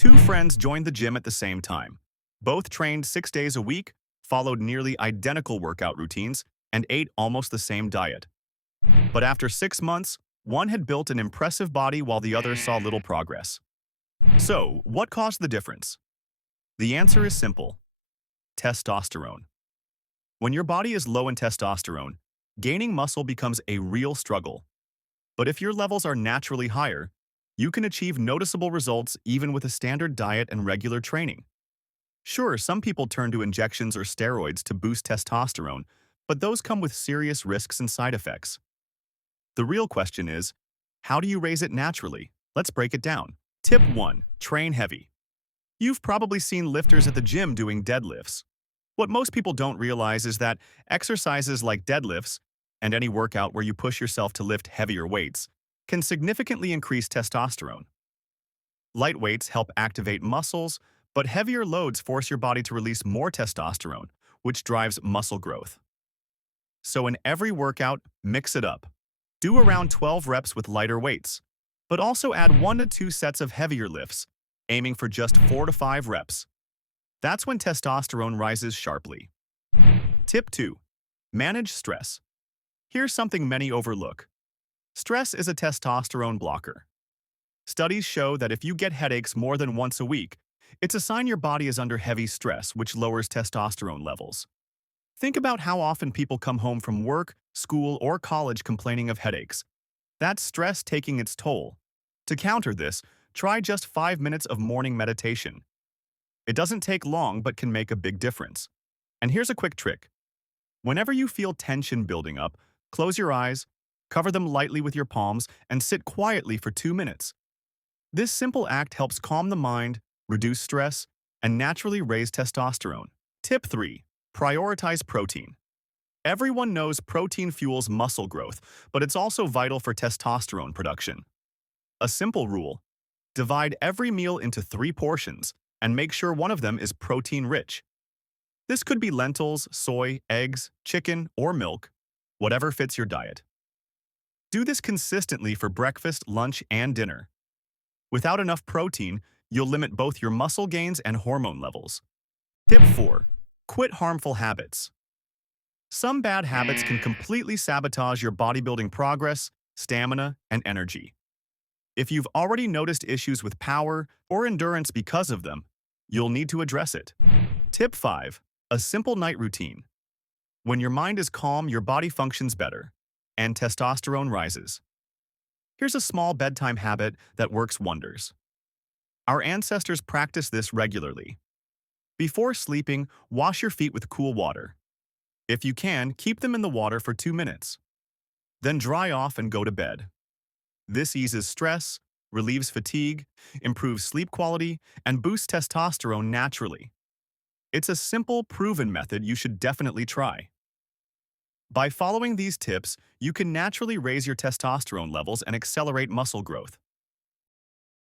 Two friends joined the gym at the same time. Both trained 6 days a week, followed nearly identical workout routines, and ate almost the same diet. But after 6 months, one had built an impressive body while the other saw little progress. So, what caused the difference? The answer is simple: testosterone. When your body is low in testosterone, gaining muscle becomes a real struggle. But if your levels are naturally higher, you can achieve noticeable results even with a standard diet and regular training. Sure, some people turn to injections or steroids to boost testosterone, but those come with serious risks and side effects. The real question is, how do you raise it naturally? Let's break it down. Tip 1. Train heavy. You've probably seen lifters at the gym doing deadlifts. What most people don't realize is that exercises like deadlifts, and any workout where you push yourself to lift heavier weights, can significantly increase testosterone. Light weights help activate muscles, but heavier loads force your body to release more testosterone, which drives muscle growth. So in every workout, mix it up. Do around 12 reps with lighter weights, but also add 1 to 2 sets of heavier lifts, aiming for just 4 to 5 reps. That's when testosterone rises sharply. Tip 2. Manage stress. Here's something many overlook. Stress is a testosterone blocker. Studies show that if you get headaches more than once a week, it's a sign your body is under heavy stress, which lowers testosterone levels. Think about how often people come home from work, school, or college complaining of headaches. That's stress taking its toll. To counter this, try just 5 minutes of morning meditation. It doesn't take long but can make a big difference. And here's a quick trick. Whenever you feel tension building up, close your eyes, cover them lightly with your palms, and sit quietly for 2 minutes. This simple act helps calm the mind, reduce stress, and naturally raise testosterone. Tip 3. Prioritize protein. Everyone knows protein fuels muscle growth, but it's also vital for testosterone production. A simple rule: divide every meal into 3 portions and make sure one of them is protein-rich. This could be lentils, soy, eggs, chicken, or milk, whatever fits your diet. Do this consistently for breakfast, lunch, and dinner. Without enough protein, you'll limit both your muscle gains and hormone levels. Tip 4. Quit harmful habits. Some bad habits can completely sabotage your bodybuilding progress, stamina, and energy. If you've already noticed issues with power or endurance because of them, you'll need to address it. Tip 5. A simple night routine. When your mind is calm, your body functions better, and testosterone rises. Here's a small bedtime habit that works wonders. Our ancestors practiced this regularly. Before sleeping, wash your feet with cool water. If you can, keep them in the water for 2 minutes. Then dry off and go to bed. This eases stress, relieves fatigue, improves sleep quality, and boosts testosterone naturally. It's a simple, proven method you should definitely try. By following these tips, you can naturally raise your testosterone levels and accelerate muscle growth.